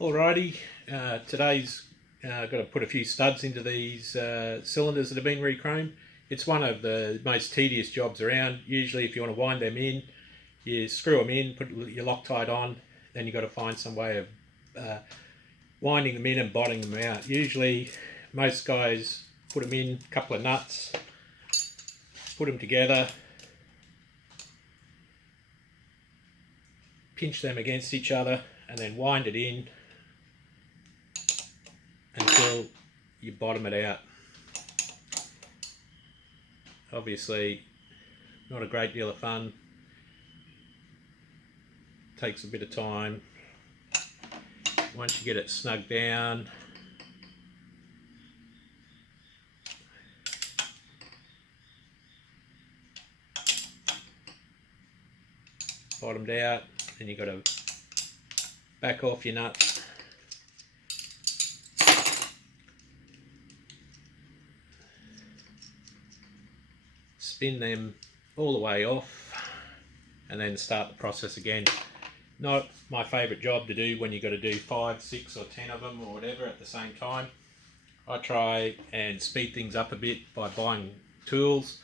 Alrighty, today's got to put a few studs into these cylinders that have been re-chromed. It's one of the most tedious jobs around. Usually if you want to wind them in, you screw them in, put your Loctite on, then you've got to find some way of winding them in and botting them out. Usually most guys put them in, a couple of nuts, put them together, pinch them against each other and then wind it in until you bottom it out. Obviously not a great deal of fun, takes a bit of time. Once you get it snug down, bottomed out, then you've got to back off your nuts, spin them all the way off, and then start the process again. Not my favourite job to do when you've got to do 5, 6 or 10 of them or whatever at the same time. I try and speed things up a bit by buying tools.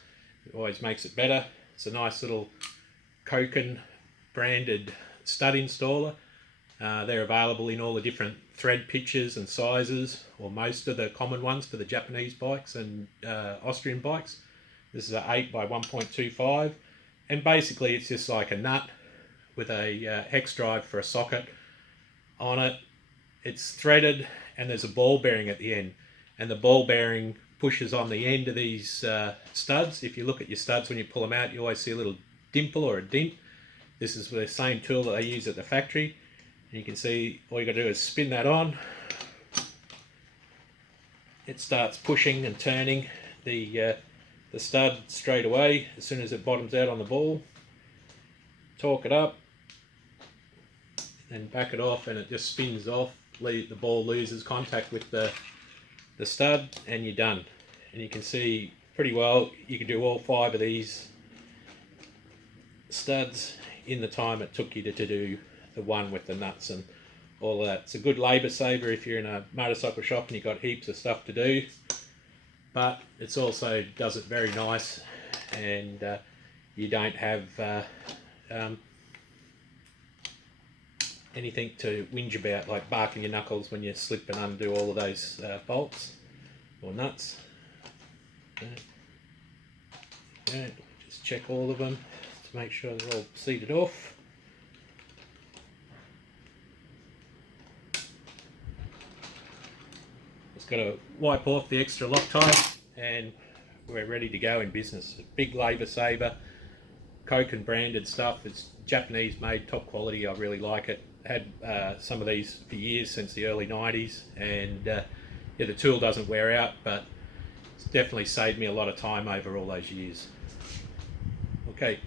It always makes it better. It's a nice little Koken branded stud installer. They're available in all the different thread pitches and sizes, or most of the common ones for the Japanese bikes and Austrian bikes. This is an 8 by 1.25, and basically it's just like a nut with a hex drive for a socket on it. It's threaded and there's a ball bearing at the end, and the ball bearing pushes on the end of these studs. If you look at your studs when you pull them out, you always see a little dimple or a dint. This is the same tool that they use at the factory. And you can see all you got to do is spin that on. It starts pushing and turning the stud straight away as soon as it bottoms out on the ball. Torque it up and back it off, and it just spins off. The ball loses contact with the stud and you're done. And you can see pretty well you can do all 5 of these studs in the time it took you to do the one with the nuts and all of that. It's a good labour saver if you're in a motorcycle shop and you've got heaps of stuff to do, but it's also does it very nice, and you don't have anything to whinge about, like barking your knuckles when you slip and undo all of those bolts or nuts. Just check all of them to make sure they're all seated off. Just got to wipe off the extra Loctite and we're ready to go in business. A big labour saver, Koken branded stuff. It's Japanese made, top quality. I really like it. Had some of these for years, since the early 90s, and yeah, the tool doesn't wear out, but it's definitely saved me a lot of time over all those years. Okay,